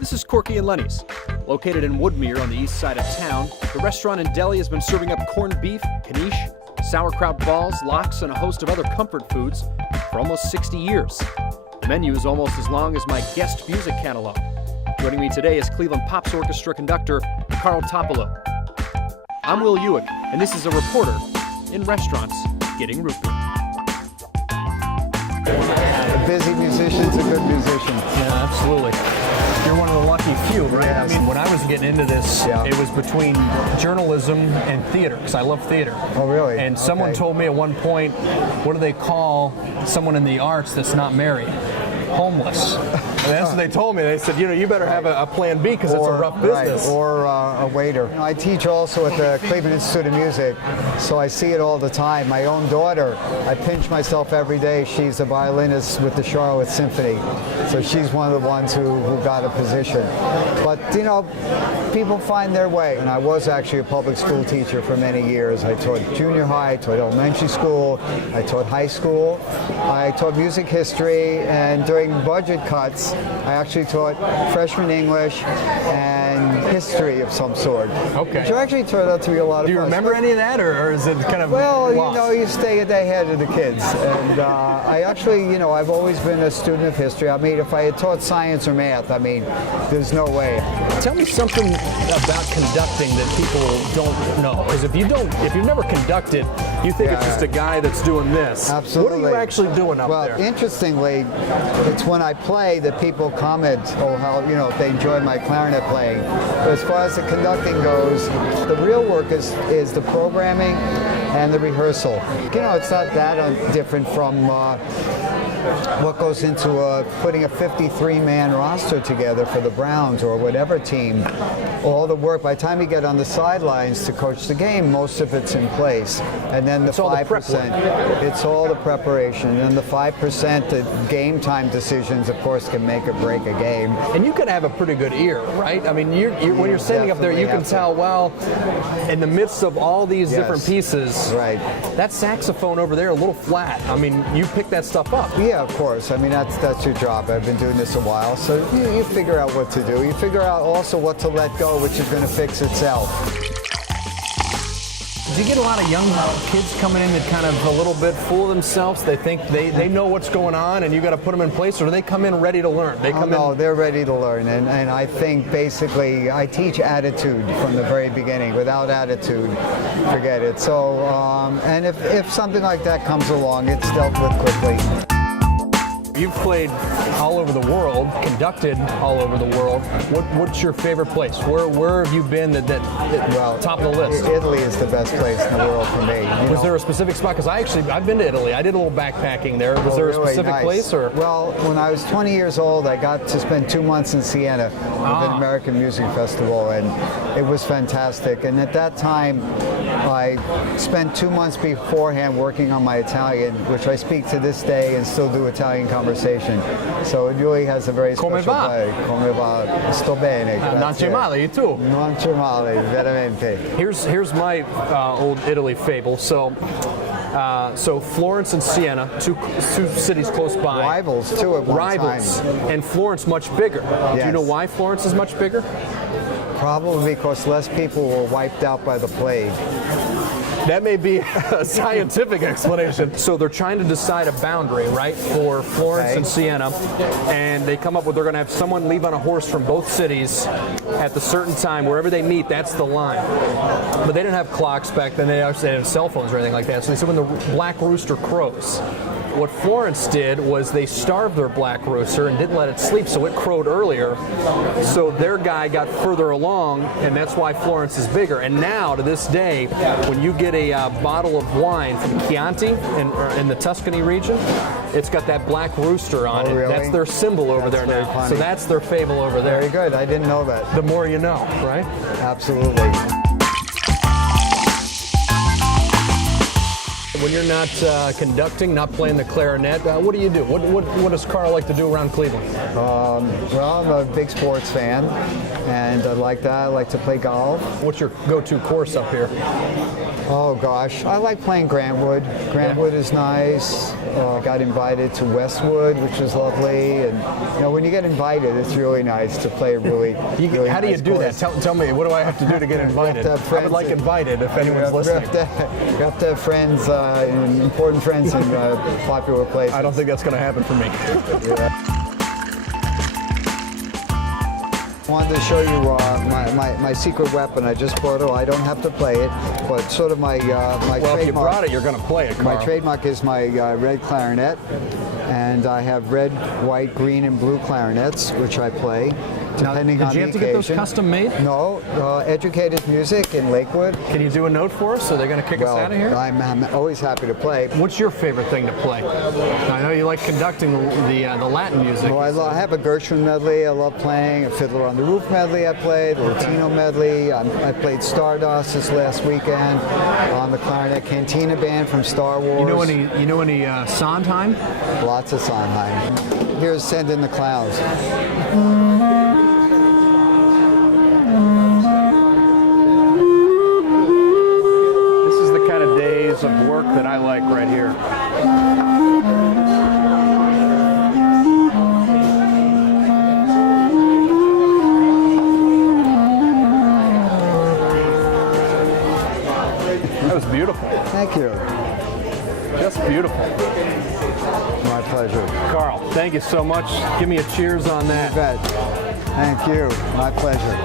This is Corky and Lenny's. Located in Woodmere on the east side of town, the restaurant and deli has been serving up corned beef, quiche, sauerkraut balls, lox, and a host of other comfort foods for almost 60 years. The menu is almost as long as my guest music catalog. Joining me today is Cleveland Pops Orchestra conductor Carl Topilow. I'm Will Ewick, and this is a reporter in restaurants getting root beer. A busy musician's a good musician. Yeah, absolutely. You're one of the lucky few, right? Yes. I mean, when I was getting into this, It was between journalism and theater, because I love theater. Oh, really? And someone told me at one point, what do they call someone in the arts that's not married? Homeless. And that's what they told me. They said, you better have a plan B because it's a rough business. Right, or a waiter. I teach also at the Cleveland Institute of Music, so I see it all the time. My own daughter, I pinch myself every day. She's a violinist with the Charlotte Symphony, so she's one of the ones who got a position. But, people find their way. And I was actually a public school teacher for many years. I taught junior high, I taught elementary school, I taught high school, I taught music history, and during budget cuts, I actually taught freshman English and history of some sort. Okay. Which actually turned out to be a lot of fun. Do you remember any of that, or is it kind of Well, you stay ahead of the kids. And I actually, I've always been a student of history. I mean, if I had taught science or math, there's no way. Tell me something about conducting that people don't know. Because if you've never conducted, you think it's just a guy that's doing this. Absolutely. What are you actually doing up there? Well, interestingly, it's when I play that people comment, how, they enjoy my clarinet playing. But as far as the conducting goes, the real work is the programming and the rehearsal. It's not that different from what goes into putting a 53-man roster together for the Browns or whatever team. All the work, by the time you get on the sidelines to coach the game, most of it's in place. And then the 5%, it's all the preparation. And the 5%, the game time decisions, of course, can make or break a game. And you can have a pretty good ear, right? I mean, when you're standing up there, you can tell, well, in the midst of all these different pieces, right, that saxophone over there, a little flat. I mean, you pick that stuff up. Yeah, of course. I mean, that's your job. I've been doing this a while. So you figure out what to do. You figure out also what to let go, which is going to fix itself. Do you get a lot of young kids coming in that kind of a little bit fool themselves? They think they know what's going on and you got to put them in place, or do they come in ready to learn? No, they're ready to learn. And I think basically I teach attitude from the very beginning. Without attitude, forget it. So, and if something like that comes along, it's dealt with quickly. You've played all over the world, conducted all over the world. What's your favorite place? Where have you been well, top of the list? Italy is the best place in the world for me. Was there a specific spot? Because I've been to Italy. I did a little backpacking there. Was there a specific place? Or? Well, when I was 20 years old, I got to spend 2 months in Siena with an American music festival, and it was fantastic. And at that time, I spent 2 months beforehand working on my Italian, which I speak to this day and still do Italian conversation. So it really has a very special play. Come va? Sto bene. Non c'è male, you too. Non c'è male, veramente. Here's my old Italy fable. So Florence and Siena, two cities close by. Rivals too at one time. And Florence much bigger. Yes. Do you know why Florence is much bigger? Probably because less people were wiped out by the plague. That may be a scientific explanation. So they're trying to decide a boundary, right, for Florence and Siena, and they come up with they're going to have someone leave on a horse from both cities at the certain time. Wherever they meet, that's the line. But they didn't have clocks back then. They didn't have cell phones or anything like that. So they said when the black rooster crows. What Florence did was they starved their black rooster and didn't let it sleep, so it crowed earlier. So their guy got further along, and that's why Florence is bigger. And now, to this day, when you get a bottle of wine from Chianti in the Tuscany region, it's got that black rooster on it. Really? That's their symbol over there now. Funny. So that's their fable over there. Very good. I didn't know that. The more you know, right? Absolutely. When you're not conducting, not playing the clarinet, what do you do? What does Carl like to do around Cleveland? Well, I'm a big sports fan, and I like that. I like to play golf. What's your go-to course up here? Oh gosh, I like playing Grantwood. Grantwood is nice. got invited to Westwood, which was lovely. And you know, when you get invited, it's really nice to play a really How do you nice do course. that? Tell me, what do I have to do to get invited? have to have I would like friends. invited if anyone's listening. You have to have friends, important friends in popular places. I don't think that's going to happen for me. I wanted to show you my secret weapon. I just brought it. I don't have to play it, but sort of my Well, trademark. if you brought it, you're going to play it, Carl. My trademark is my red clarinet, and I have red, white, green, and blue clarinets, which I play, depending Now, on did you the have to get those occasion. custom made? No, Educated Music in Lakewood. Can you do a note for us? Are they going to kick us Well, out of here? I'm always happy to play. What's your favorite thing to play? I know you like conducting the Latin music. Well, I have a Gershwin medley I love playing, a Fiddler on the Roof medley I played, a Latino medley. I played Stardust this last weekend on the clarinet. Cantina Band from Star Wars. You know any Sondheim? Lots of Sondheim. Here's Send in the Clouds. This is the kind of days of work that I like right here. That was beautiful. Thank you. Just beautiful. My pleasure. Carl, thank you so much. Give me a cheers on that. You bet. Thank you. My pleasure.